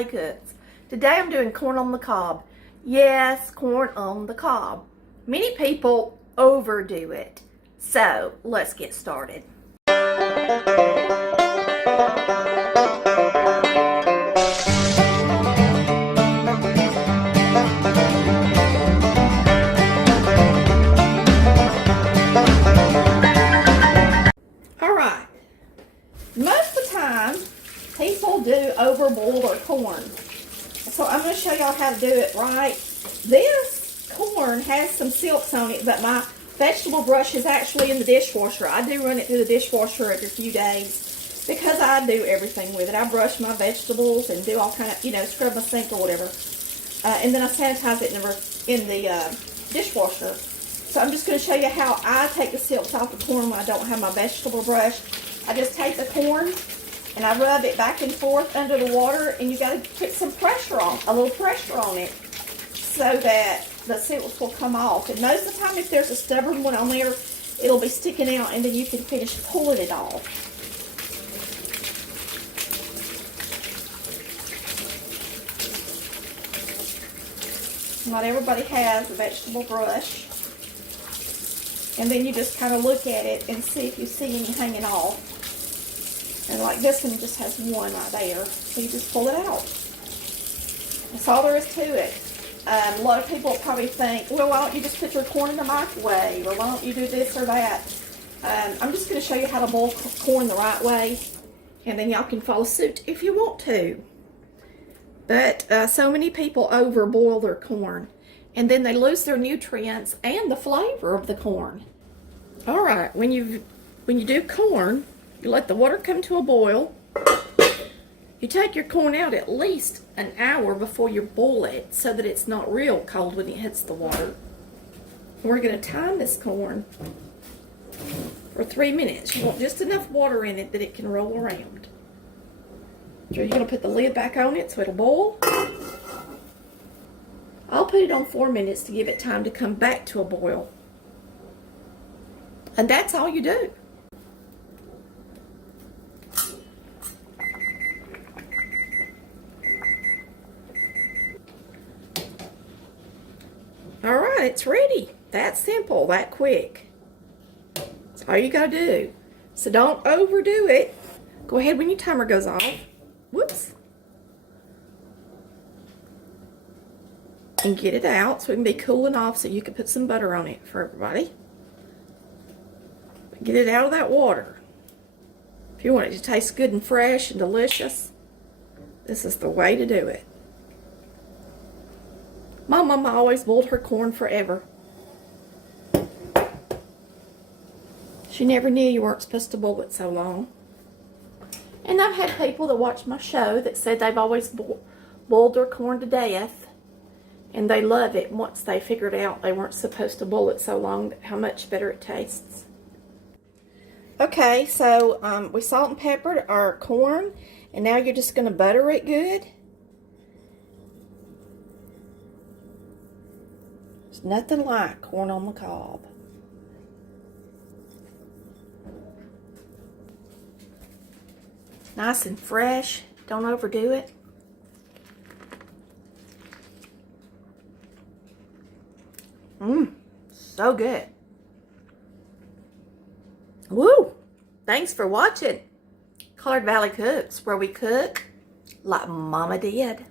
Valley Cooks. Today I'm doing corn on the cob. Yes, corn on the cob. Many people overdo it. So let's get started. Alright, most of the time people do overboil their corn. So I'm going to show y'all how to do it right. This corn has some silks on it, but my vegetable brush is actually in the dishwasher. I do run it through the dishwasher every few days because I do everything with it. I brush my vegetables and do all kind of, scrub my sink or whatever. And then I sanitize it in the dishwasher. So I'm just going to show you how I take the silks off the corn when I don't have my vegetable brush. I just take the corn and I rub it back and forth under the water, and you got to put some pressure on, a little pressure on it, so that the silks will come off. And most of the time, if there's a stubborn one on there, it'll be sticking out, and then you can finish pulling it off. Not everybody has a vegetable brush. And then you just kind of look at it and see if you see any hanging off. And like this one just has one right there. So you just pull it out. That's all there is to it. A lot of people probably think, well, why don't you just put your corn in the microwave? Or why don't you do this or that? I'm just going to show you how to boil corn the right way. And then y'all can follow suit if you want to. But so many people overboil their corn. And then they lose their nutrients and the flavor of the corn. Alright, when you do corn, you let the water come to a boil. You take your corn out at least an hour before you boil it so that it's not real cold when it hits the water. We're going to time this corn for 3 minutes. You want just enough water in it that it can roll around. So you're going to put the lid back on it so it'll boil. I'll put it on 4 minutes to give it time to come back to a boil. And that's all you do. Alright, it's ready. That simple, that quick. That's all you gotta do. So don't overdo it. Go ahead when your timer goes off. Whoops. And get it out so it can be cooling off so you can put some butter on it for everybody. Get it out of that water. If you want it to taste good and fresh and delicious, this is the way to do it. My mama always boiled her corn forever. She never knew you weren't supposed to boil it so long. And I've had people that watch my show that said they've always boiled their corn to death. And they love it once they figured out they weren't supposed to boil it so long, how much better it tastes. Okay, so we salt and peppered our corn, and now you're just going to butter it good. There's nothing like corn on the cob. Nice and fresh. Don't overdo it. So good. Woo! Thanks for watching Collard Valley Cooks, where we cook like Mama did.